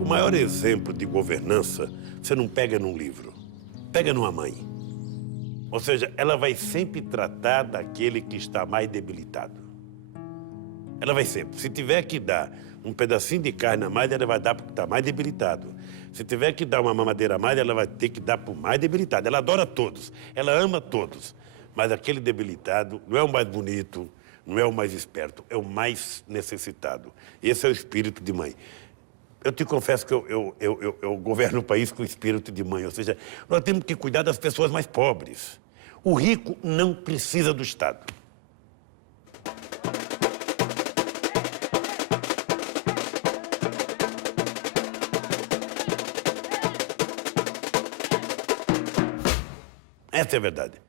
O maior exemplo de governança você não pega num livro, pega numa mãe. Ou seja, ela vai sempre tratar daquele que está mais debilitado. Ela vai sempre. Se tiver que dar um pedacinho de carne a mais, ela vai dar porque está mais debilitado. Se tiver que dar uma mamadeira a mais, ela vai ter que dar para o mais debilitado. Ela adora todos, ela ama todos. Mas aquele debilitado não é o mais bonito, não é o mais esperto, é o mais necessitado. Esse é o espírito de mãe. Eu te confesso que eu governo o país com o espírito de mãe, ou seja, nós temos que cuidar das pessoas mais pobres. O rico não precisa do Estado. Essa é a verdade.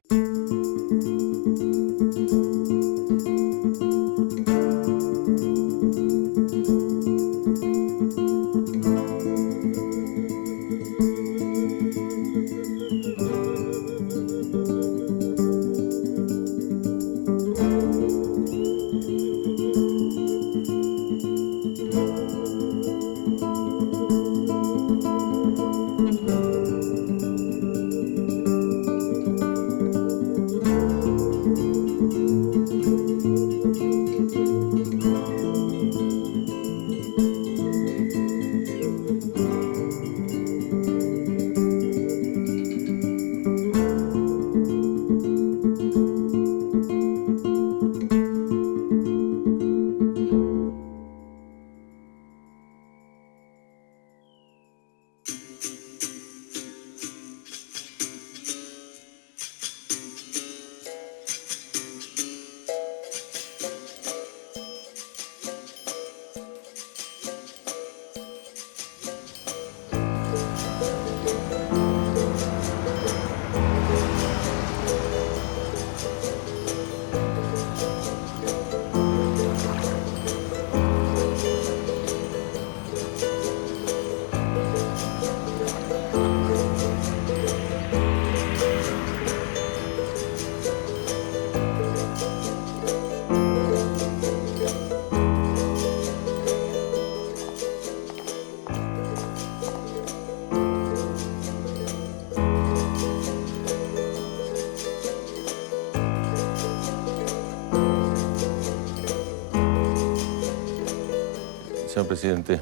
Señor presidente,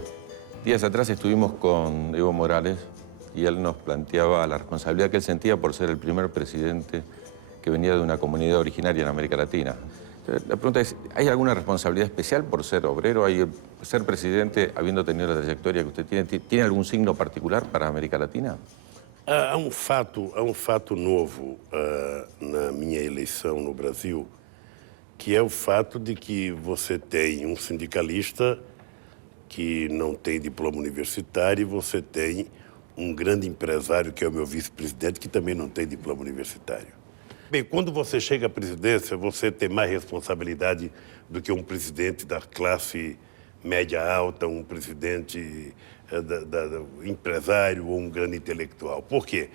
días atrás estuvimos con Evo Morales y él nos planteaba la responsabilidad que él sentía por ser el primer presidente que venía de una comunidad originaria en América Latina. La pregunta es, ¿hay alguna responsabilidad especial por ser obrero? ¿Ser presidente, habiendo tenido la trayectoria que usted tiene algún signo particular para América Latina? Há um fato novo na minha eleição no Brasil, que é o fato de que você tem um sindicalista que não tem diploma universitário e você tem um grande empresário, que é o meu vice-presidente, que também não tem diploma universitário. Bem, quando você chega à presidência, você tem mais responsabilidade do que um presidente da classe média alta, um presidente empresário ou um grande intelectual. Por quê?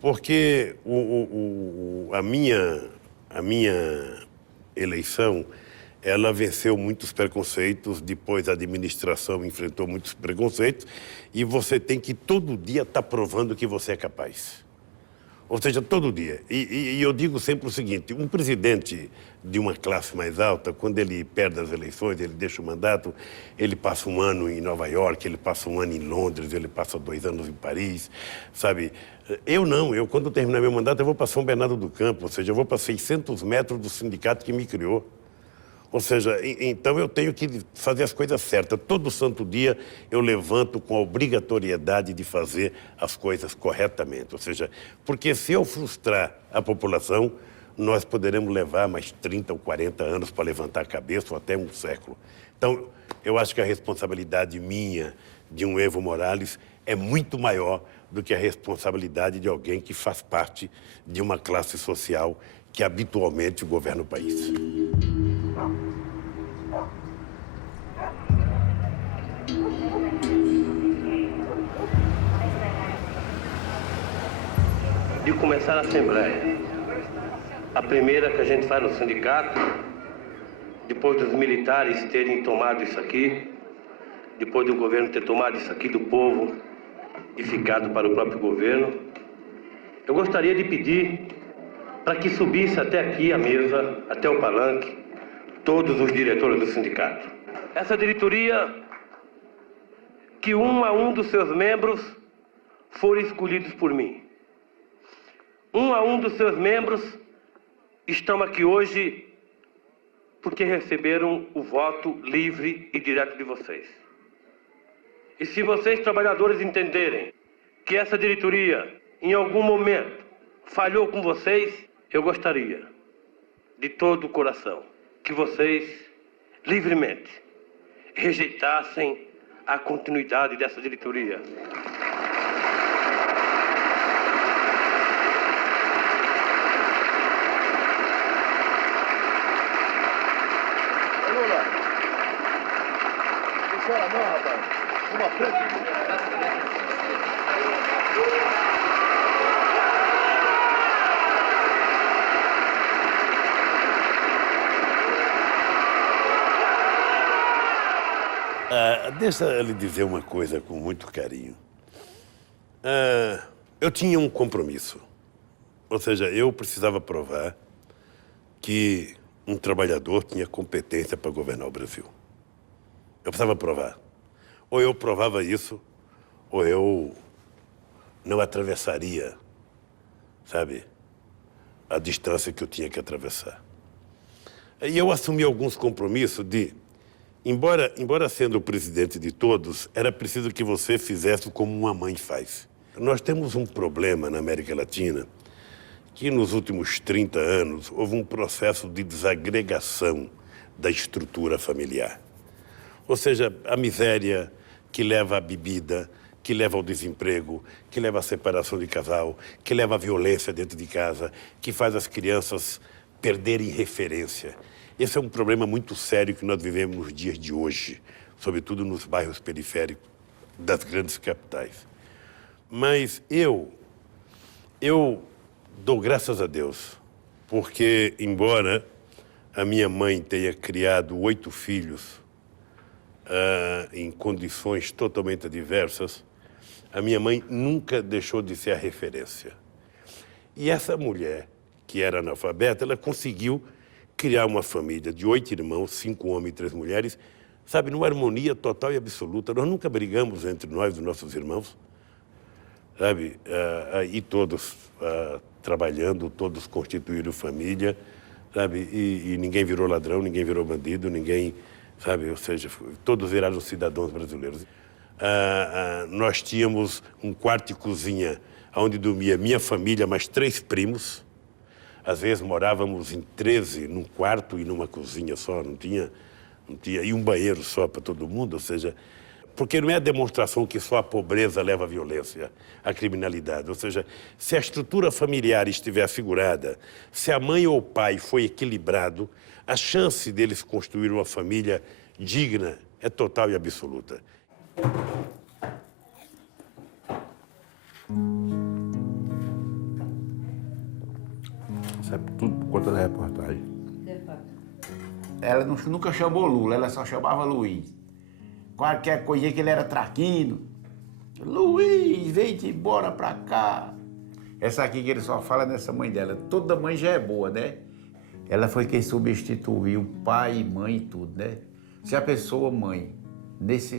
Porque a minha eleição, ela venceu muitos preconceitos, depois a administração enfrentou muitos preconceitos, e você tem que todo dia estar provando que você é capaz. Ou seja, todo dia. E eu digo sempre o seguinte, um presidente de uma classe mais alta, quando ele perde as eleições, ele deixa o mandato, ele passa um ano em Nova York, ele passa um ano em Londres, ele passa 2 anos em Paris, sabe? Eu não, quando terminar meu mandato, eu vou para São Bernardo do Campo, ou seja, eu vou para 600 metros do sindicato que me criou. Ou seja, então eu tenho que fazer as coisas certas. Todo santo dia eu levanto com a obrigatoriedade de fazer as coisas corretamente. Ou seja, porque se eu frustrar a população, nós poderemos levar mais 30 ou 40 anos para levantar a cabeça, ou até um século. Então, eu acho que a responsabilidade minha, de um Evo Morales, é muito maior do que a responsabilidade de alguém que faz parte de uma classe social que habitualmente governa o país. De começar a Assembleia, a primeira que a gente faz no sindicato, depois dos militares terem tomado isso aqui, depois do governo ter tomado isso aqui do povo e ficado para o próprio governo, eu gostaria de pedir para que subisse até aqui a mesa, até o palanque, todos os diretores do sindicato. Essa diretoria, que um a um dos seus membros foram escolhidos por mim. Um a um dos seus membros estão aqui hoje porque receberam o voto livre e direto de vocês. E se vocês, trabalhadores, entenderem que essa diretoria, em algum momento, falhou com vocês, eu gostaria, de todo o coração, que vocês, livremente, rejeitassem a continuidade dessa diretoria. Lula, não chora não, rapaz. Uma frente. Deixa eu lhe dizer uma coisa com muito carinho. Eu tinha um compromisso. Ou seja, eu precisava provar que um trabalhador tinha competência para governar o Brasil. Eu precisava provar. Ou eu provava isso, ou eu não atravessaria, sabe, a distância que eu tinha que atravessar. E eu assumi alguns compromissos de, embora sendo o presidente de todos, era preciso que você fizesse como uma mãe faz. Nós temos um problema na América Latina que nos últimos 30 anos houve um processo de desagregação da estrutura familiar. Ou seja, a miséria que leva à bebida, que leva ao desemprego, que leva à separação de casal, que leva à violência dentro de casa, que faz as crianças perderem referência. Esse é um problema muito sério que nós vivemos nos dias de hoje, sobretudo nos bairros periféricos das grandes capitais. Mas eu dou graças a Deus, porque, embora a minha mãe tenha criado 8 filhos em condições totalmente adversas, a minha mãe nunca deixou de ser a referência. E essa mulher, que era analfabeta, ela conseguiu criar uma família de 8 irmãos, 5 homens e 3 mulheres, sabe, numa harmonia total e absoluta. Nós nunca brigamos entre nós, os nossos irmãos, sabe, e todos trabalhando, todos constituíram família, sabe, e ninguém virou ladrão, ninguém virou bandido, ninguém, sabe, ou seja, todos viraram cidadãos brasileiros. Nós tínhamos um quarto e cozinha onde dormia minha família, mais 3 primos. Às vezes morávamos em 13 num quarto e numa cozinha só, não tinha, e um banheiro só para todo mundo, ou seja, porque não é a demonstração que só a pobreza leva à violência, à criminalidade. Ou seja, se a estrutura familiar estiver assegurada, se a mãe ou o pai foi equilibrado, a chance deles construir uma família digna é total e absoluta. Sabe tudo por conta da reportagem. Ela nunca chamou Lula, ela só chamava Luiz. Qualquer coisinha que ele era traquino. Luiz, vem-te embora pra cá. Essa aqui que ele só fala nessa mãe dela. Toda mãe já é boa, né? Ela foi quem substituiu pai e mãe e tudo, né? Se a pessoa, mãe,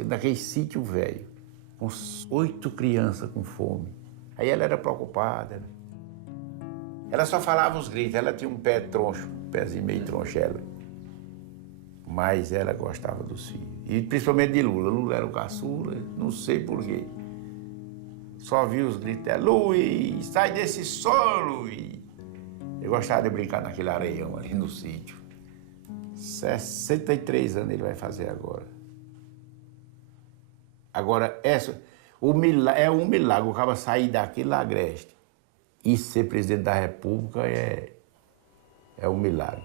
naquele sítio velho, com 8 crianças com fome, aí ela era preocupada, né? Ela só falava os gritos, ela tinha um pé troncho, um pezinho meio troncho, ela. Mas ela gostava dos filhos. E principalmente de Lula. Lula era o caçula, não sei porquê. Só vi os gritos dela, Luiz, sai desse sol, Luiz. Eu gostava de brincar naquele areião ali no sítio. 63 anos ele vai fazer agora. Agora, é um milagre o cara sair daquele agreste e ser presidente da República é um milagre.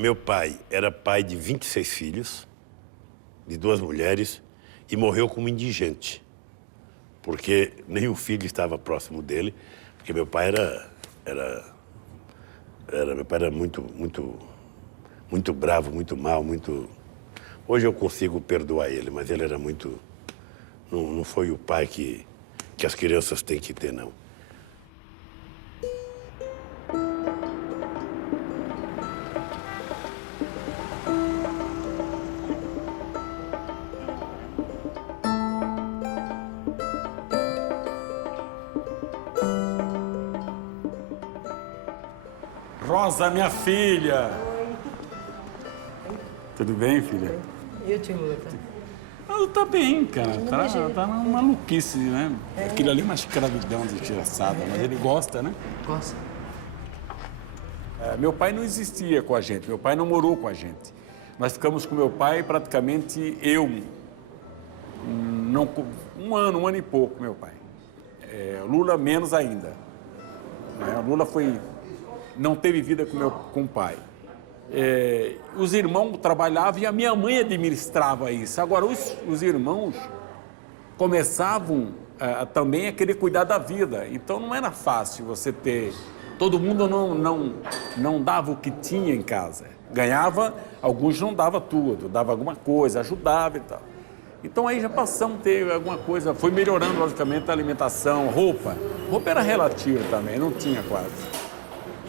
Meu pai era pai de 26 filhos, de 2 mulheres, e morreu como indigente, porque nenhum filho estava próximo dele, porque meu pai meu pai era muito bravo, muito mal, muito... Hoje eu consigo perdoar ele, mas ele era muito... Não foi o pai que as crianças têm que ter, não. Rosa, minha filha! Tudo bem, filha? E o tio Luta? Ela tá bem, cara. Tá uma maluquice, né? Aquilo ali é uma escravidão desgraçada, mas ele gosta, né? Gosta. Meu pai não existia com a gente, meu pai não morou com a gente. Nós ficamos com meu pai praticamente um ano e pouco, meu pai. Lula menos ainda. Lula não teve vida com o pai. Os irmãos trabalhavam e a minha mãe administrava isso. Agora, os irmãos começavam também a querer cuidar da vida. Então, não era fácil você ter... Todo mundo não dava o que tinha em casa. Ganhava, alguns não dava tudo, dava alguma coisa, ajudava e tal. Então, aí já passamos a ter alguma coisa. Foi melhorando, logicamente, a alimentação, roupa. Roupa era relativa também, não tinha quase.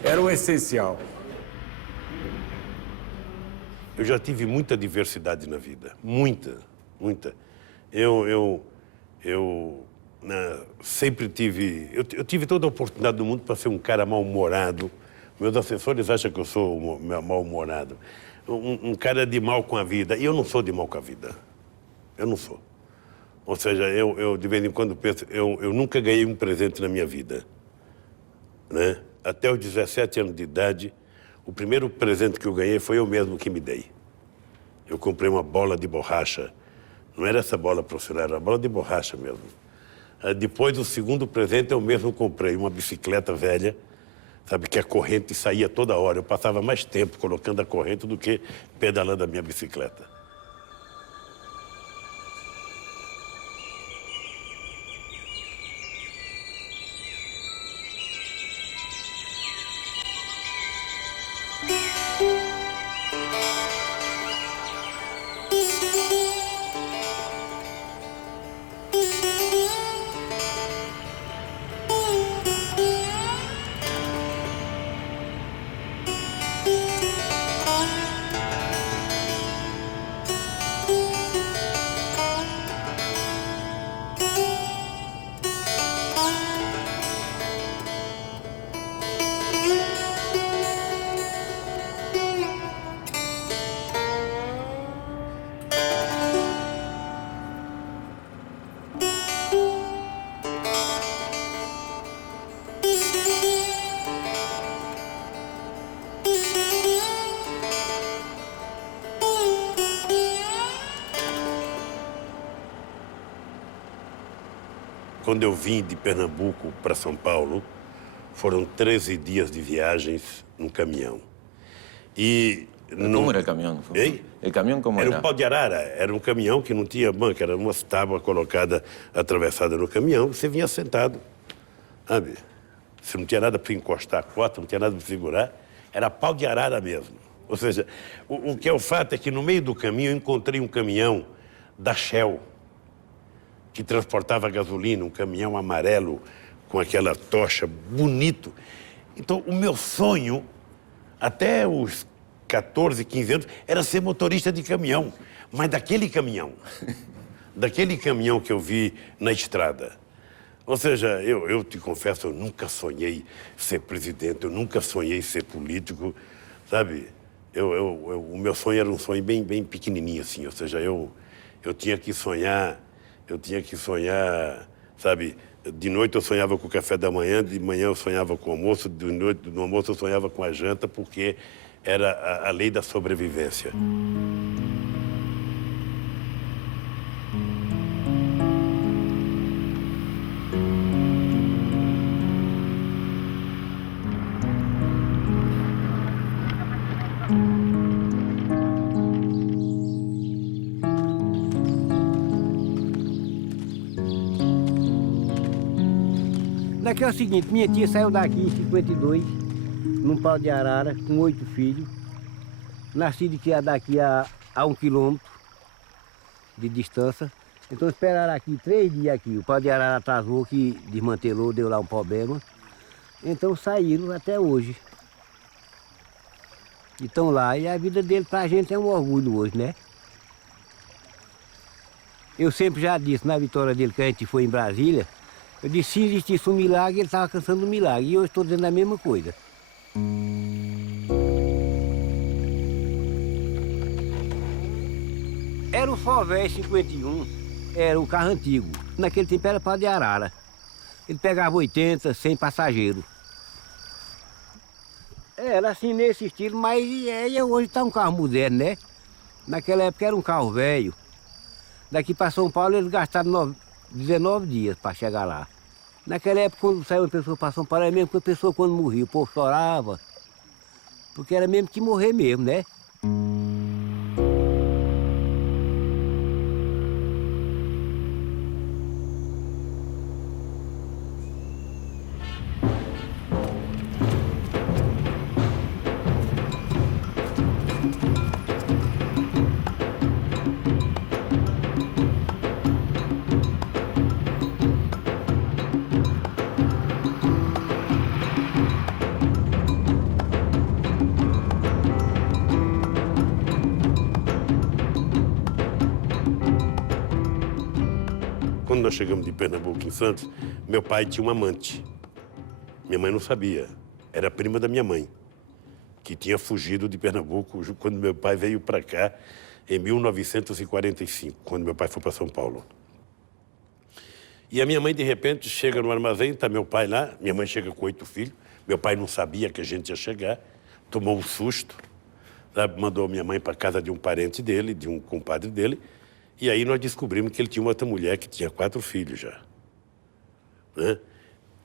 Era o essencial. Eu já tive muita diversidade na vida, muita. Eu sempre tive... Eu tive toda a oportunidade do mundo para ser um cara mal-humorado. Meus assessores acham que eu sou mal-humorado. Um cara de mal com a vida. E eu não sou de mal com a vida. Eu não sou. Ou seja, eu de vez em quando penso... Eu nunca ganhei um presente na minha vida, né? Até os 17 anos de idade, o primeiro presente que eu ganhei foi eu mesmo que me dei. Eu comprei uma bola de borracha. Não era essa bola profissional, era uma bola de borracha mesmo. Depois, o segundo presente, eu mesmo comprei uma bicicleta velha, sabe, que a corrente saía toda hora. Eu passava mais tempo colocando a corrente do que pedalando a minha bicicleta. Quando eu vim de Pernambuco para São Paulo, foram 13 dias de viagens no caminhão. E ¿Cómo era el camión? ¿Eh? ¿El camión cómo era era? um pau de arara, era um caminhão que não tinha banco, era umas tábuas colocadas, atravessadas no caminhão, você vinha sentado, sabe? Você não tinha nada para encostar a cota, não tinha nada para segurar, era pau de arara mesmo. Ou seja, o que é o fato é que no meio do caminho eu encontrei um caminhão da Shell, que transportava gasolina, um caminhão amarelo com aquela tocha, bonito. Então, o meu sonho, até os 14, 15 anos, era ser motorista de caminhão, mas daquele caminhão que eu vi na estrada. Ou seja, eu te confesso, eu nunca sonhei ser presidente, eu nunca sonhei ser político, sabe? O meu sonho era um sonho bem pequenininho, assim, ou seja, eu tinha que sonhar, sabe? De noite eu sonhava com o café da manhã, de manhã eu sonhava com o almoço, no almoço eu sonhava com a janta, porque era a lei da sobrevivência. Daqui é o seguinte, minha tia saiu daqui em 52, num pau de arara, com 8 filhos. Nascido que é daqui a 1 quilômetro de distância. Então esperaram aqui 3 dias aqui. O pau de arara atrasou, que desmantelou, deu lá um problema. Então saíram até hoje. E estão lá. E a vida dele pra gente é um orgulho hoje, né? Eu sempre já disse na vitória dele que a gente foi em Brasília, eu disse, se existisse um milagre, ele estava alcançando um milagre. E eu estou dizendo a mesma coisa. Era o Fovés 51, era um carro antigo. Naquele tempo era pau de arara. Ele pegava 80, 100 passageiros. Era assim nesse estilo, mas hoje está um carro moderno, né? Naquela época era um carro velho. Daqui para São Paulo eles gastaram 19 dias para chegar lá. Naquela época, quando saiu uma pessoa para São Paulo, era mesmo que a pessoa quando morria, o povo chorava. Porque era mesmo que morrer mesmo, né? Quando nós chegamos de Pernambuco, em Santos, meu pai tinha uma amante. Minha mãe não sabia. Era prima da minha mãe, que tinha fugido de Pernambuco quando meu pai veio para cá em 1945, quando meu pai foi para São Paulo. E a minha mãe, de repente, chega no armazém, está meu pai lá, minha mãe chega com 8 filhos, meu pai não sabia que a gente ia chegar, tomou um susto, sabe? Mandou minha mãe para casa de um parente dele, de um compadre dele, e aí nós descobrimos que ele tinha uma outra mulher que tinha 4 filhos já. Né?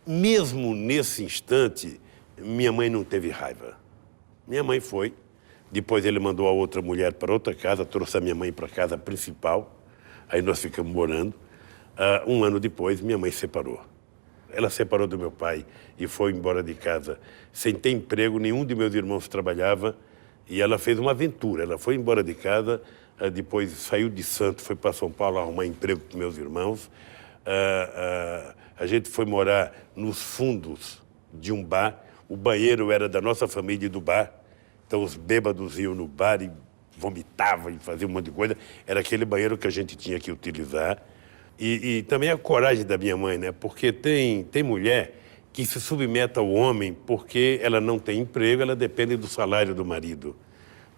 Mesmo nesse instante, minha mãe não teve raiva. Minha mãe foi, depois ele mandou a outra mulher para outra casa, trouxe a minha mãe para a casa principal, aí nós ficamos morando. 1 ano depois, minha mãe separou. Ela separou do meu pai e foi embora de casa sem ter emprego, nenhum de meus irmãos trabalhava, e ela fez uma aventura. Ela foi embora de casa, depois saiu de Santos, foi para São Paulo arrumar emprego com meus irmãos. A gente foi morar nos fundos de um bar. O banheiro era da nossa família e do bar. Então os bêbados iam no bar e vomitavam e faziam um monte de coisa. Era aquele banheiro que a gente tinha que utilizar. E também a coragem da minha mãe, né? Porque tem mulher que se submete ao homem porque ela não tem emprego, ela depende do salário do marido.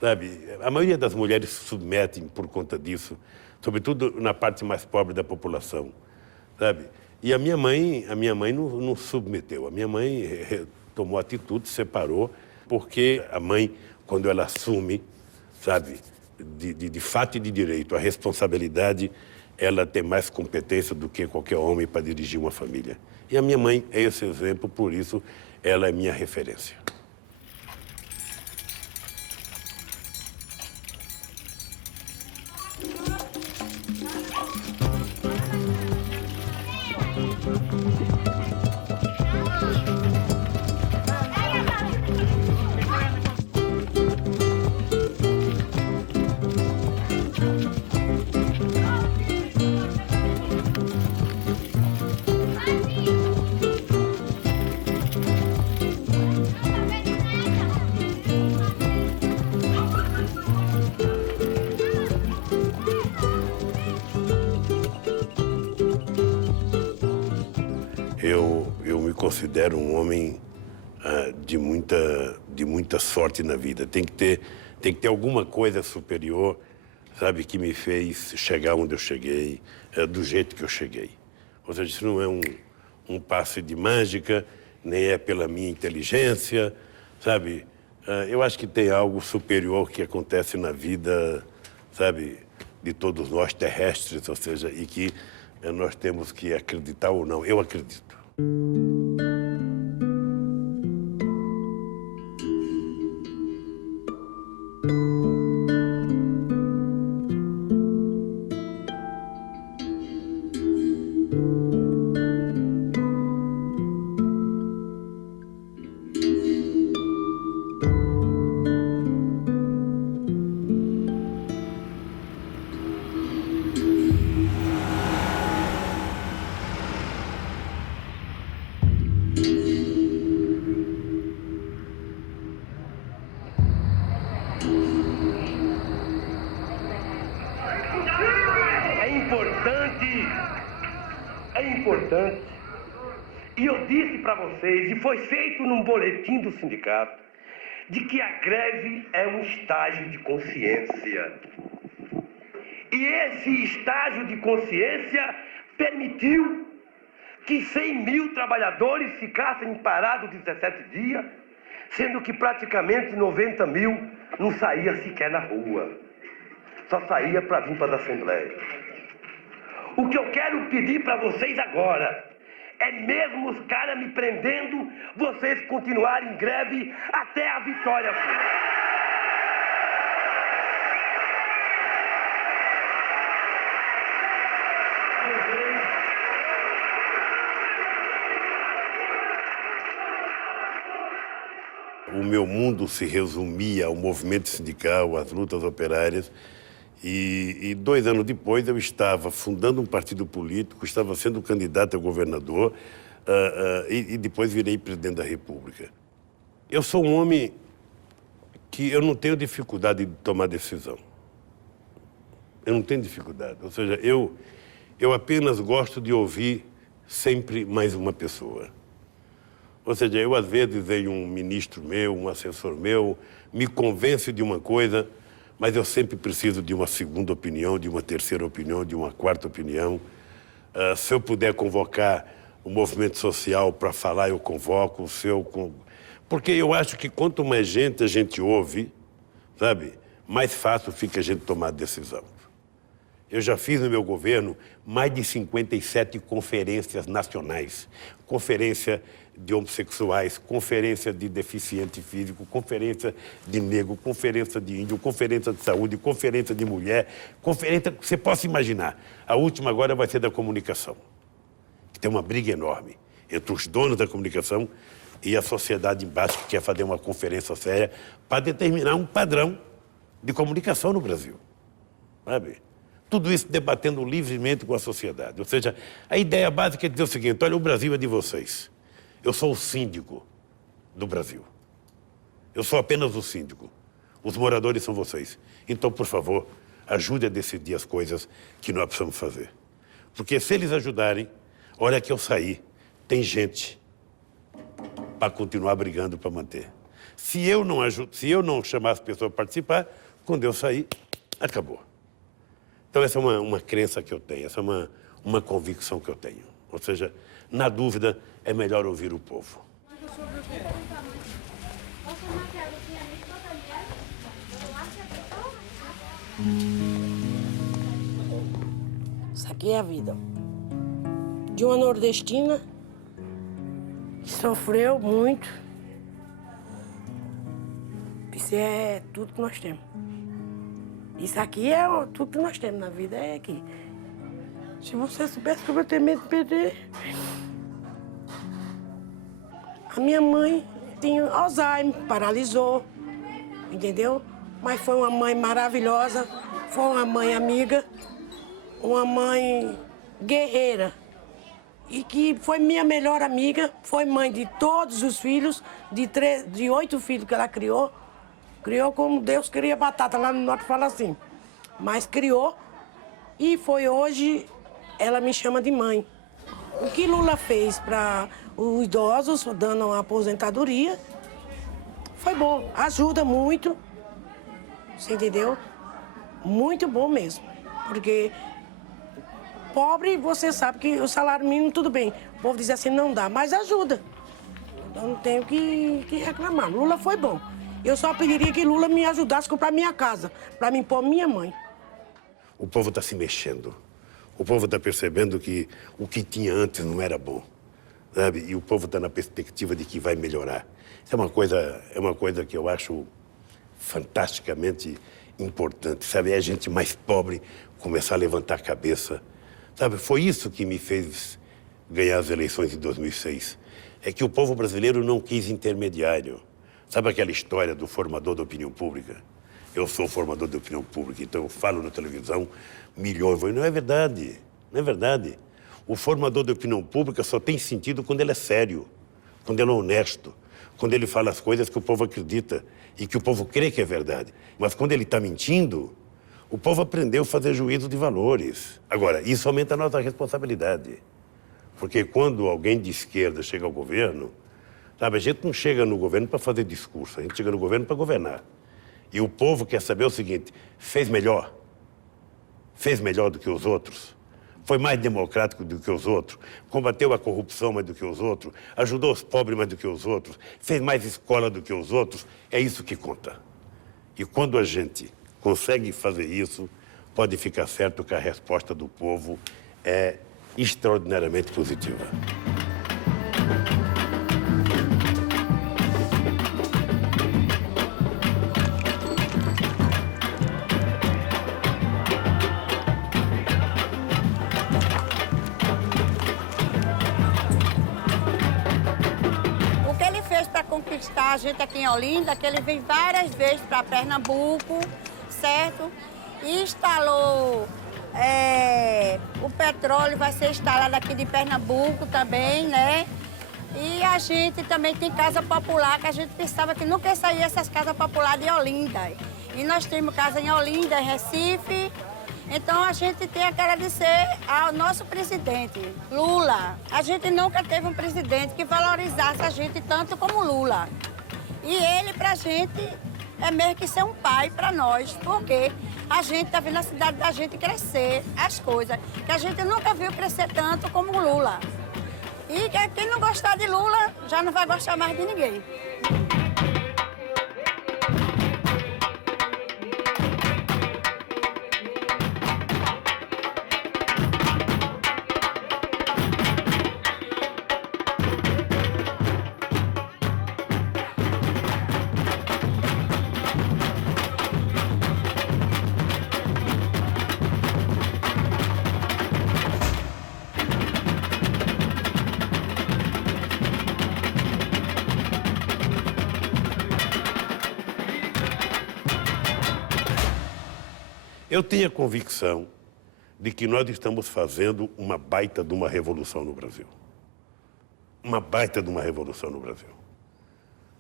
Sabe? A maioria das mulheres se submetem por conta disso, sobretudo na parte mais pobre da população, sabe? E a minha mãe não submeteu. A minha mãe tomou atitude, separou, porque a mãe, quando ela assume, sabe, de fato e de direito, a responsabilidade, ela tem mais competência do que qualquer homem para dirigir uma família. E a minha mãe é esse exemplo, por isso ela é minha referência. Eu me considero um homem de muita sorte na vida. Tem que ter alguma coisa superior, sabe, que me fez chegar onde eu cheguei, do jeito que eu cheguei. Ou seja, isso não é um passe de mágica, nem é pela minha inteligência, sabe? Eu acho que tem algo superior que acontece na vida, sabe, de todos nós terrestres, ou seja, e que nós temos que acreditar ou não. Eu acredito. importante. E eu disse para vocês, e foi feito num boletim do sindicato, de que a greve é um estágio de consciência. E esse estágio de consciência permitiu que 100 mil trabalhadores ficassem parados 17 dias, sendo que praticamente 90 mil não saía sequer na rua. Só saía para vir para a Assembleia. O que eu quero pedir para vocês agora é, mesmo os caras me prendendo, vocês continuarem em greve até a vitória. O meu mundo se resumia ao movimento sindical, às lutas operárias. E 2 anos depois eu estava fundando um partido político, estava sendo candidato a governador e depois virei presidente da República. Eu sou um homem que eu não tenho dificuldade de tomar decisão. Eu não tenho dificuldade. Ou seja, eu apenas gosto de ouvir sempre mais uma pessoa. Ou seja, eu às vezes vejo um ministro meu, um assessor meu, me convence de uma coisa, mas eu sempre preciso de uma segunda opinião, de uma terceira opinião, de uma quarta opinião. Se eu puder convocar o movimento social para falar, eu convoco. Porque eu acho que quanto mais gente a gente ouve, sabe, mais fácil fica a gente tomar decisão. Eu já fiz no meu governo mais de 57 conferências nacionais. Conferência de homossexuais, conferência de deficiente físico, conferência de negro, conferência de índio, conferência de saúde, conferência de mulher, conferência que você possa imaginar. A última agora vai ser da comunicação. Tem uma briga enorme entre os donos da comunicação e a sociedade embaixo que quer fazer uma conferência séria para determinar um padrão de comunicação no Brasil. Sabe? Tudo isso debatendo livremente com a sociedade. Ou seja, a ideia básica é dizer o seguinte: olha, o Brasil é de vocês. Eu sou o síndico do Brasil. Eu sou apenas o síndico. Os moradores são vocês. Então, por favor, ajude a decidir as coisas que nós precisamos fazer. Porque se eles ajudarem, a hora que eu sair, tem gente para continuar brigando para manter. Se eu não chamar as pessoas para participar, quando eu sair, acabou. Então, essa é uma crença que eu tenho, essa é uma convicção que eu tenho. Ou seja, na dúvida, é melhor ouvir o povo. Isso aqui é a vida de uma nordestina que sofreu muito. Isso é tudo que nós temos. Isso aqui é tudo que nós temos na vida, é aqui. Se você soubesse que eu vou ter medo de perder. A minha mãe tinha Alzheimer, paralisou, entendeu? Mas foi uma mãe maravilhosa, foi uma mãe amiga, uma mãe guerreira. E que foi minha melhor amiga, foi mãe de todos os filhos, de 8 filhos que ela criou. Criou como Deus cria batata, lá no norte fala assim. Mas criou e foi hoje, ela me chama de mãe. O que Lula fez para os idosos, dando uma aposentadoria, foi bom, ajuda muito, você entendeu? Muito bom mesmo, porque pobre, você sabe que o salário mínimo tudo bem. O povo diz assim, não dá, mas ajuda. Então não tenho que reclamar. Lula foi bom. Eu só pediria que Lula me ajudasse a comprar minha casa, para me pôr minha mãe. O povo está se mexendo. O povo está percebendo que o que tinha antes não era bom, sabe? E o povo está na perspectiva de que vai melhorar. Isso é uma coisa que eu acho fantasticamente importante, sabe? É a gente mais pobre começar a levantar a cabeça, sabe? Foi isso que me fez ganhar as eleições de 2006. É que o povo brasileiro não quis intermediário. Sabe aquela história do formador da opinião pública? Eu sou formador da opinião pública, então eu falo na televisão milhões. Não é verdade, não é verdade. O formador da opinião pública só tem sentido quando ele é sério, quando ele é honesto, quando ele fala as coisas que o povo acredita e que o povo crê que é verdade. Mas quando ele está mentindo, o povo aprendeu a fazer juízo de valores. Agora, isso aumenta a nossa responsabilidade. Porque quando alguém de esquerda chega ao governo, sabe, a gente não chega no governo para fazer discurso, a gente chega no governo para governar. E o povo quer saber o seguinte, fez melhor do que os outros, foi mais democrático do que os outros, combateu a corrupção mais do que os outros, ajudou os pobres mais do que os outros, fez mais escola do que os outros, é isso que conta. E quando a gente consegue fazer isso, pode ficar certo que a resposta do povo é extraordinariamente positiva. O que ele fez para conquistar a gente aqui em Olinda, que ele veio várias vezes para Pernambuco, certo? E instalou o petróleo, vai ser instalado aqui de Pernambuco também, né? E a gente também tem casa popular, que a gente pensava que nunca saía essas casas populares de Olinda. E nós temos casa em Olinda, em Recife. Então a gente tem que agradecer ao nosso presidente, Lula. A gente nunca teve um presidente que valorizasse a gente tanto como Lula. E ele, pra gente, é mesmo que ser um pai para nós, porque a gente tá vendo a cidade da gente crescer, as coisas, que a gente nunca viu crescer tanto como o Lula. E quem não gostar de Lula, já não vai gostar mais de ninguém. Eu tenho a convicção de que nós estamos fazendo uma baita de uma revolução no Brasil. Uma baita de uma revolução no Brasil.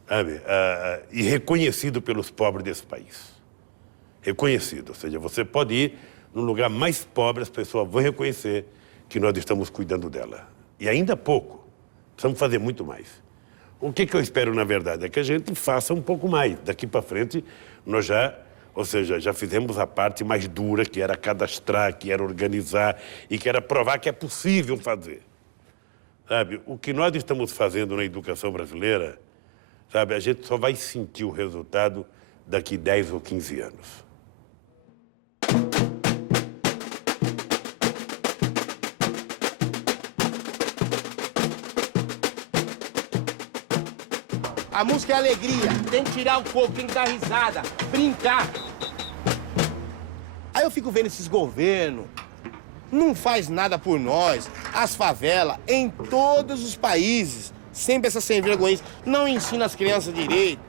Sabe? E reconhecido pelos pobres desse país. Reconhecido. Ou seja, você pode ir no lugar mais pobre, as pessoas vão reconhecer que nós estamos cuidando dela. E ainda pouco. Precisamos fazer muito mais. O que eu espero, na verdade, é que a gente faça um pouco mais. Daqui para frente, nós já fizemos a parte mais dura, que era cadastrar, que era organizar e que era provar que é possível fazer. Sabe, o que nós estamos fazendo na educação brasileira, sabe, a gente só vai sentir o resultado daqui 10 ou 15 anos. A música é alegria, tem que tirar o corpo, tem que dar risada, brincar. Aí eu fico vendo esses governos, não faz nada por nós. As favelas, em todos os países, sempre essa sem vergonha, não ensina as crianças direito.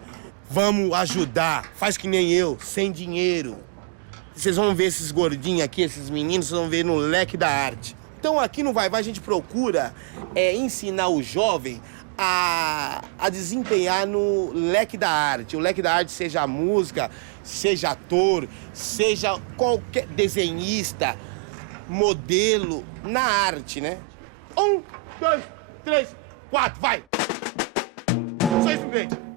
Vamos ajudar, faz que nem eu, sem dinheiro. Vocês vão ver esses gordinhos aqui, esses meninos, vocês vão ver no Leque da Arte. Então aqui no Vai Vai a gente procura ensinar o jovem a desempenhar no leque da arte. O leque da arte seja música, seja ator, seja qualquer desenhista, modelo, na arte, né? 1, 2, 3, 4, vai! Só isso mesmo.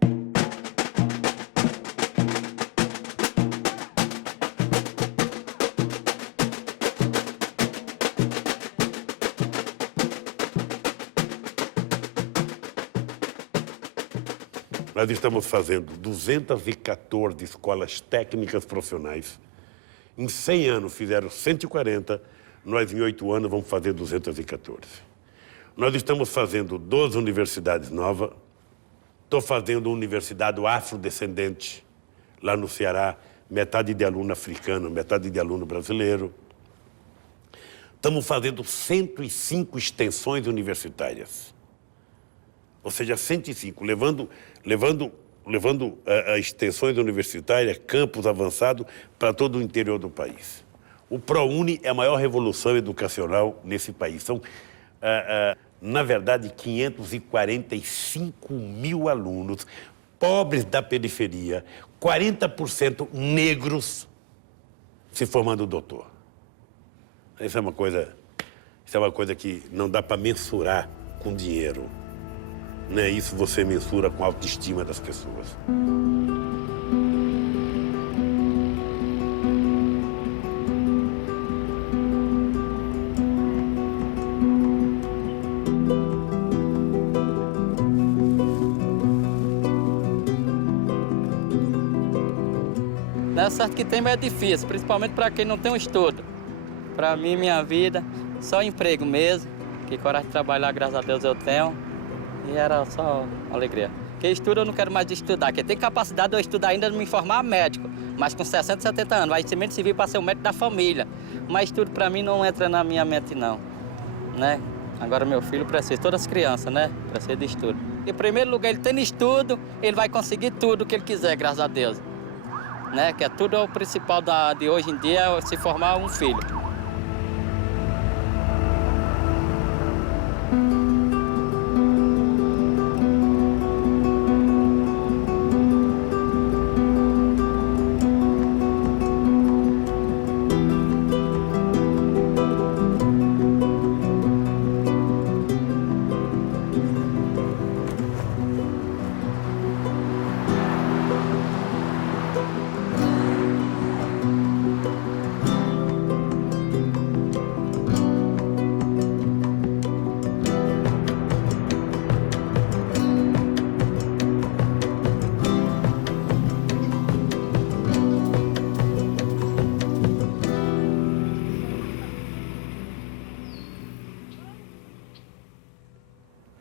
Nós estamos fazendo 214 escolas técnicas profissionais. Em 100 anos fizeram 140, nós em 8 anos vamos fazer 214. Nós estamos fazendo 12 universidades novas. Estou fazendo uma universidade afrodescendente, lá no Ceará, metade de aluno africano, metade de aluno brasileiro. Estamos fazendo 105 extensões universitárias. Ou seja, 105, levando a extensões universitárias, campus avançados para todo o interior do país. O ProUni é a maior revolução educacional nesse país. São, na verdade, 545 mil alunos, pobres da periferia, 40% negros, se formando doutor. Isso é uma coisa Isso é uma coisa que não dá para mensurar com dinheiro. Não é isso você mensura com a autoestima das pessoas. É certo que tem, mas é difícil, principalmente para quem não tem um estudo. Para mim, minha vida, só emprego mesmo, que coragem de trabalhar, graças a Deus, eu tenho. E era só alegria. Quem estuda, eu não quero mais de estudar. Quem tem capacidade de eu estudar ainda de me formar médico, mas com 60, 70 anos, vai ser médico civil para ser o médico da família. Mas estudo para mim não entra na minha mente, não. Né? Agora meu filho precisa, todas as crianças, né? Precisa de estudo. Em primeiro lugar, ele tendo estudo, ele vai conseguir tudo o que ele quiser, graças a Deus. Né? Que é tudo o principal de hoje em dia, é se formar um filho.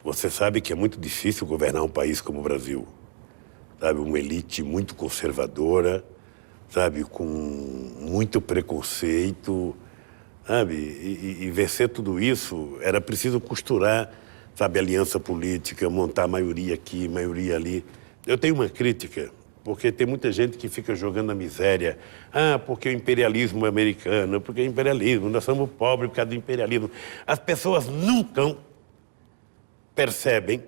Você sabe que é muito difícil governar um país como o Brasil. Sabe, uma elite muito conservadora, sabe, com muito preconceito, sabe? E vencer tudo isso, era preciso costurar, sabe, aliança política, montar maioria aqui, maioria ali. Eu tenho uma crítica, porque tem muita gente que fica jogando a miséria. Ah, porque o imperialismo é americano, porque o imperialismo, nós somos pobres por causa do imperialismo. As pessoas nunca percebem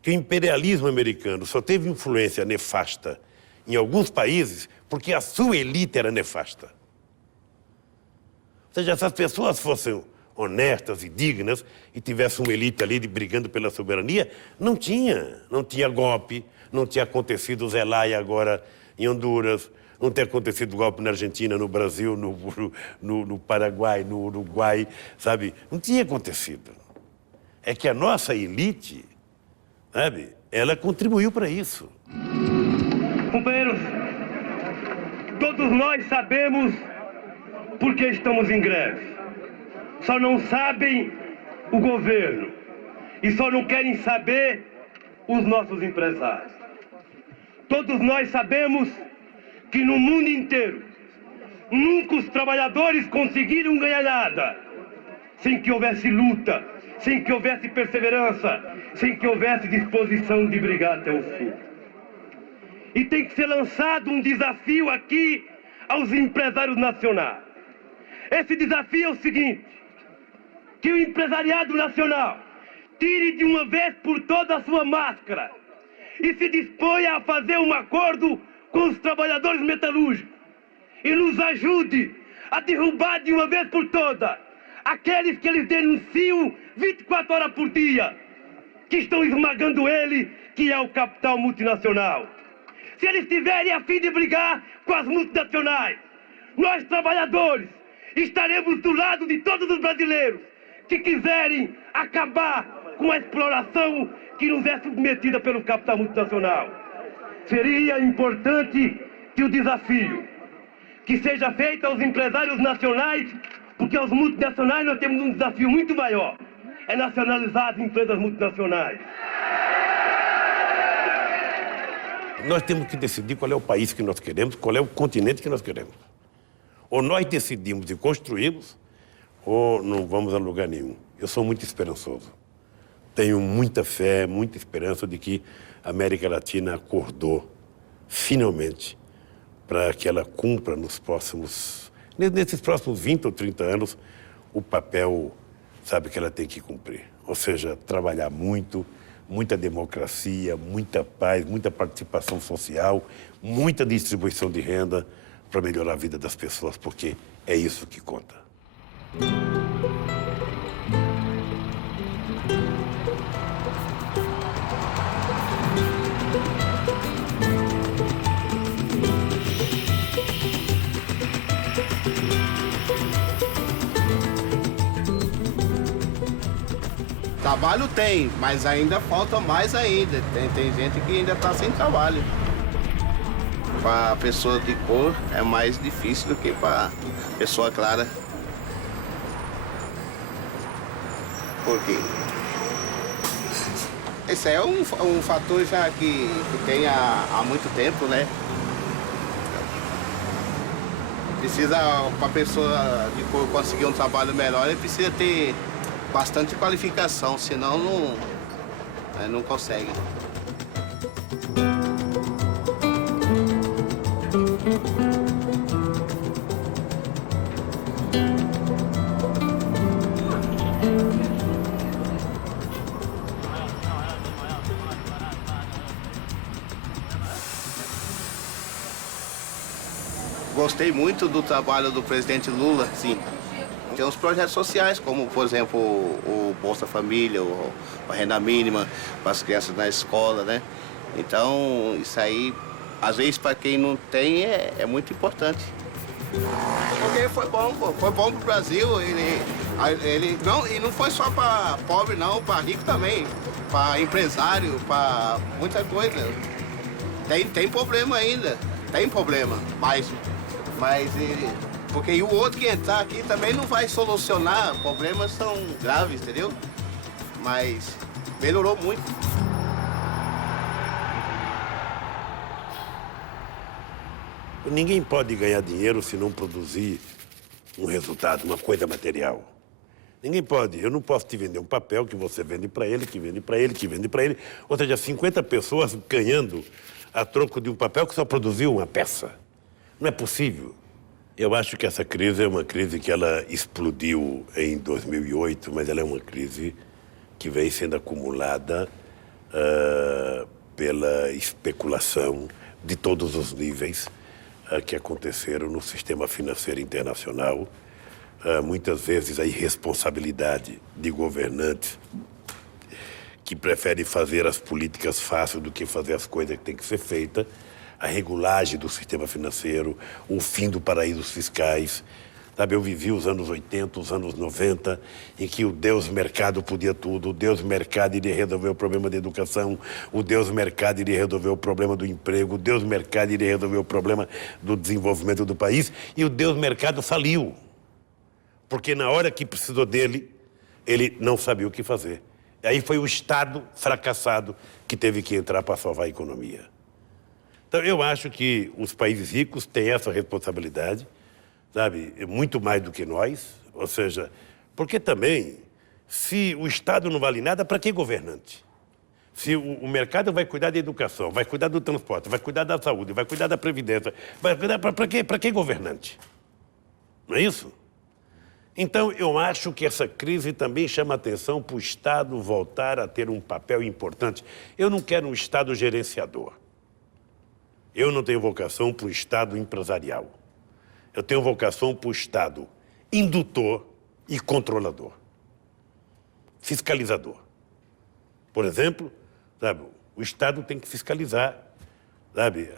que o imperialismo americano só teve influência nefasta em alguns países porque a sua elite era nefasta. Ou seja, se as pessoas fossem honestas e dignas e tivessem uma elite ali brigando pela soberania, não tinha golpe, não tinha acontecido o Zelaya agora em Honduras, não tinha acontecido golpe na Argentina, no Brasil, no Paraguai, no Uruguai, sabe? Não tinha acontecido. É que a nossa elite, sabe, ela contribuiu para isso. Companheiros, todos nós sabemos por que estamos em greve. Só não sabem o governo e só não querem saber os nossos empresários. Todos nós sabemos que no mundo inteiro nunca os trabalhadores conseguiram ganhar nada sem que houvesse luta, sem que houvesse perseverança, sem que houvesse disposição de brigar até o fim. E tem que ser lançado um desafio aqui aos empresários nacionais. Esse desafio é o seguinte: que o empresariado nacional tire de uma vez por todas a sua máscara e se disponha a fazer um acordo com os trabalhadores metalúrgicos e nos ajude a derrubar de uma vez por todas aqueles que eles denunciam 24 horas por dia, que estão esmagando ele, que é o capital multinacional. Se eles tiverem a fim de brigar com as multinacionais, nós trabalhadores estaremos do lado de todos os brasileiros que quiserem acabar com a exploração que nos é submetida pelo capital multinacional. Seria importante que o desafio que seja feito aos empresários nacionais, porque aos multinacionais nós temos um desafio muito maior, é nacionalizar as empresas multinacionais. Nós temos que decidir qual é o país que nós queremos, qual é o continente que nós queremos. Ou nós decidimos e construímos, ou não vamos a lugar nenhum. Eu sou muito esperançoso. Tenho muita fé, muita esperança de que a América Latina acordou, finalmente, para que ela cumpra nesses próximos 20 ou 30 anos, o papel, sabe, que ela tem que cumprir. Ou seja, trabalhar muito, muita democracia, muita paz, muita participação social, muita distribuição de renda para melhorar a vida das pessoas, porque é isso que conta. Trabalho tem, mas ainda falta mais ainda. Tem gente que ainda está sem trabalho. Para a pessoa de cor é mais difícil do que para a pessoa clara. Por quê? Esse é um fator já que tem há muito tempo, né? Precisa, para a pessoa de cor conseguir um trabalho melhor, ele precisa ter bastante qualificação, senão não consegue. Gostei muito do trabalho do presidente Lula, sim. Tem uns projetos sociais, como, por exemplo, o Bolsa Família, a renda mínima para as crianças na escola, né? Então, isso aí, às vezes, para quem não tem, é muito importante. Porque foi bom para o Brasil. E não foi só para pobre, não, para rico também, para empresário, para muita coisa. Tem problema ainda, tem problema, mas porque o outro que entrar aqui também não vai solucionar, problemas são graves, entendeu? Mas melhorou muito. Ninguém pode ganhar dinheiro se não produzir um resultado, uma coisa material. Ninguém pode. Eu não posso te vender um papel que você vende para ele, que vende para ele, que vende para ele. Ou seja, 50 pessoas ganhando a troco de um papel que só produziu uma peça. Não é possível. Eu acho que essa crise é uma crise que ela explodiu em 2008, mas ela é uma crise que vem sendo acumulada pela especulação de todos os níveis que aconteceram no sistema financeiro internacional. Muitas vezes a irresponsabilidade de governantes que preferem fazer as políticas fáceis do que fazer as coisas que têm que ser feitas. A regulagem do sistema financeiro, o fim dos paraísos fiscais. Sabe, eu vivi os anos 80, os anos 90, em que o Deus mercado podia tudo, o Deus mercado iria resolver o problema da educação, o Deus mercado iria resolver o problema do emprego, o Deus mercado iria resolver o problema do desenvolvimento do país, e o Deus mercado faliu. Porque na hora que precisou dele, ele não sabia o que fazer. Aí foi o Estado fracassado que teve que entrar para salvar a economia. Então, eu acho que os países ricos têm essa responsabilidade, sabe, muito mais do que nós. Ou seja, porque também, se o Estado não vale nada, para que governante? Se o mercado vai cuidar da educação, vai cuidar do transporte, vai cuidar da saúde, vai cuidar da previdência, vai cuidar para que governante? Não é isso? Então, eu acho que essa crise também chama atenção para o Estado voltar a ter um papel importante. Eu não quero um Estado gerenciador. Eu não tenho vocação para o Estado empresarial. Eu tenho vocação para o Estado indutor e controlador. Fiscalizador. Por exemplo, sabe, o Estado tem que fiscalizar, sabe,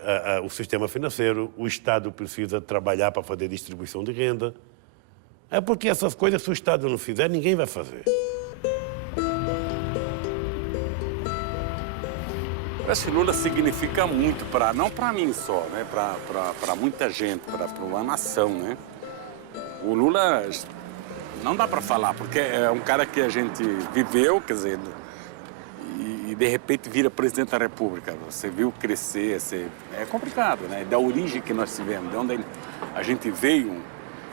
o sistema financeiro. O Estado precisa trabalhar para fazer distribuição de renda. É porque essas coisas, se o Estado não fizer, ninguém vai fazer. Esse Lula significa muito, não para mim só, né? Para muita gente, para uma nação, né? O Lula, não dá para falar, porque é um cara que a gente viveu, quer dizer, e de repente vira presidente da República. Você viu crescer, é complicado, né? Da origem que nós tivemos, de onde a gente veio,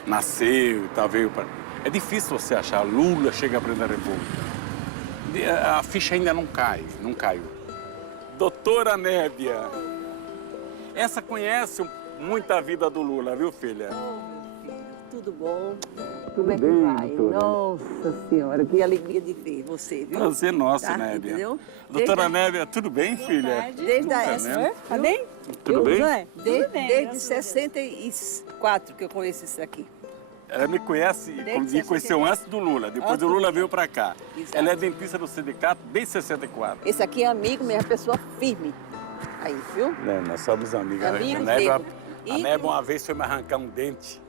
nasceu, veio para... É difícil você achar, Lula chega a presidente da República. A ficha ainda não caiu. Doutora Nébia, essa conhece muito a vida do Lula, viu, filha? Tudo bom? Como é que vai? Doutora. Nossa Senhora, que alegria de ver você, viu? Prazer nosso, Tá, Nébia. entendeu? Doutora Nébia, tudo bem, filha? Desde a Né? Tá bem? Tudo bem? Desde 64 que eu conheço isso aqui. Ela me conhece, me conheceu antes do Lula, depois o Lula veio pra cá. Exato. Ela é dentista do sindicato desde 64. Esse aqui é amigo, minha pessoa firme. Aí, viu? Nós somos amigos. Amigo Nébia, A Neba uma vez foi me arrancar um dente.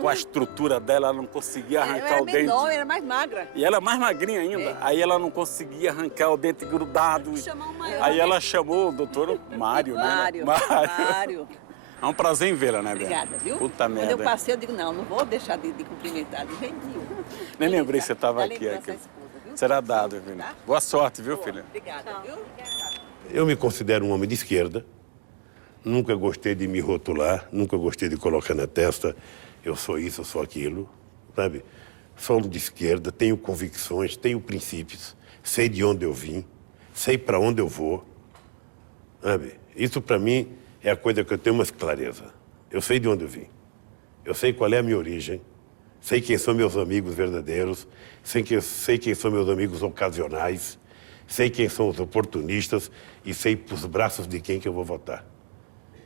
Com a estrutura dela, ela não conseguia arrancar o dente. Ela era mais magra. E ela é mais magrinha ainda. Aí ela não conseguia arrancar o dente grudado. Aí ela chamou o doutor Mário, né? Mário. É um prazer em vê-la, né, Bela? Obrigada, viu? Puta merda. Quando eu passei, eu digo, não vou deixar de cumprimentar de jeito nenhum. Nem lembrei que você estava aqui. Será dado, viu? Boa sorte, viu, filha? Obrigada, viu? Eu me considero um homem de esquerda. Nunca gostei de me rotular, nunca gostei de colocar na testa eu sou isso, eu sou aquilo, sabe? Sou de esquerda, tenho convicções, tenho princípios, sei de onde eu vim, sei para onde eu vou, sabe? Isso para mim é a coisa que eu tenho mais clareza. Eu sei de onde eu vim, eu sei qual é a minha origem, sei quem são meus amigos verdadeiros, sei quem são meus amigos ocasionais, sei quem são os oportunistas e sei pros braços de quem que eu vou votar,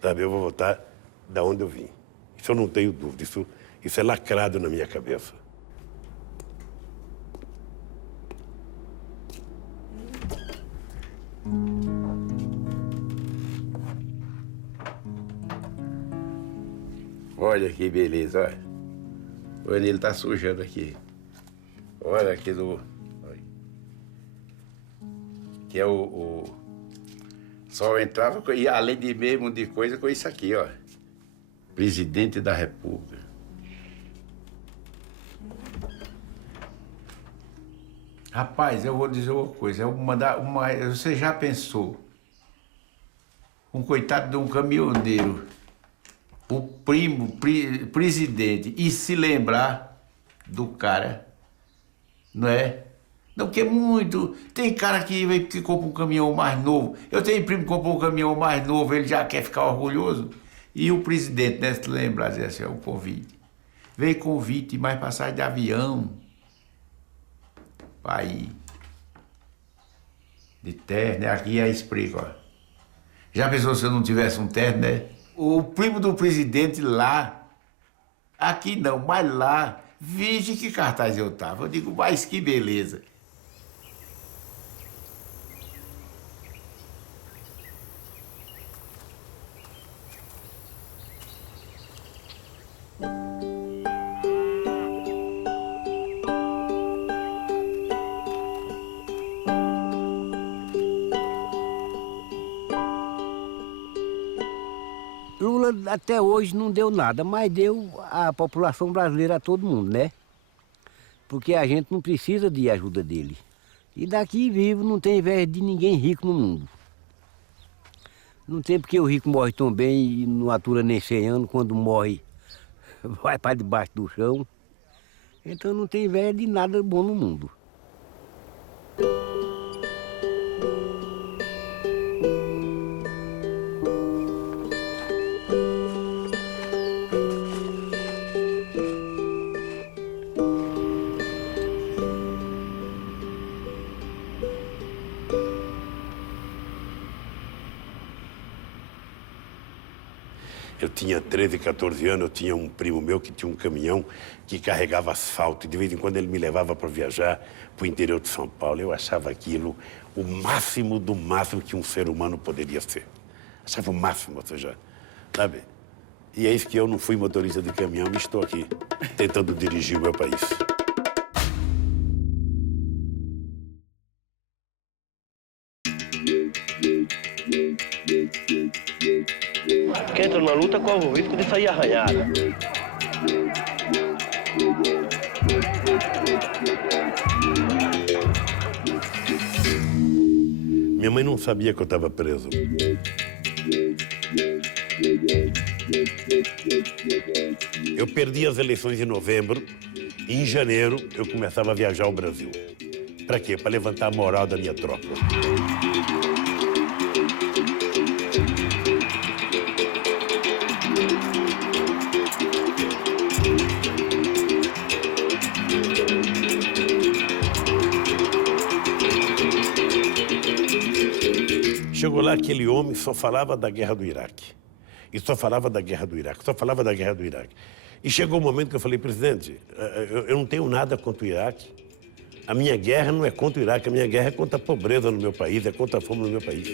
sabe? Eu vou votar da onde eu vim. Isso eu não tenho dúvida, isso é lacrado na minha cabeça. Olha que beleza, olha. Olha, ele tá sujando aqui. Olha aqui do... Que é o... Só entrava, e além de mesmo de coisa, com isso aqui, ó. Presidente da República. Rapaz, eu vou dizer uma coisa, eu vou mandar uma... Você já pensou? Um coitado de um caminhoneiro, o primo, presidente, e se lembrar do cara, não é? Não, porque é muito... Tem cara que compra um caminhão mais novo. Eu tenho primo que comprou um caminhão mais novo, ele já quer ficar orgulhoso. E o presidente, né, se lembra, dizer assim, o convite. Veio convite, mais passagem de avião. Aí. De terno, né? Aqui é explica, ó. Já pensou se eu não tivesse um terno, né? O primo do presidente lá, aqui não, mas lá, vige que cartaz eu tava. Eu digo, mas que beleza. Lula até hoje não deu nada, mas deu à população brasileira, a todo mundo, né? Porque a gente não precisa de ajuda dele. E daqui vivo não tem inveja de ninguém rico no mundo. Não tem porque o rico morre tão bem e não atura nem 100 anos, quando morre vai para debaixo do chão. Então não tem inveja de nada bom no mundo. Eu tinha 13, 14 anos, eu tinha um primo meu que tinha um caminhão que carregava asfalto. E de vez em quando ele me levava para viajar para o interior de São Paulo. Eu achava aquilo o máximo do máximo que um ser humano poderia ser. Achava o máximo, ou seja, sabe? E é isso que eu não fui motorista de caminhão e estou aqui tentando dirigir o meu país. Quem entra na luta corre o risco de sair arranhada. Minha mãe não sabia que eu estava preso. Eu perdi as eleições em novembro e em janeiro eu começava a viajar ao Brasil. Para quê? Para levantar a moral da minha tropa. Chegou lá, aquele homem só falava da guerra do Iraque. E só falava da guerra do Iraque, só falava da guerra do Iraque. E chegou o momento que eu falei, presidente, eu não tenho nada contra o Iraque. A minha guerra não é contra o Iraque, a minha guerra é contra a pobreza no meu país, é contra a fome no meu país.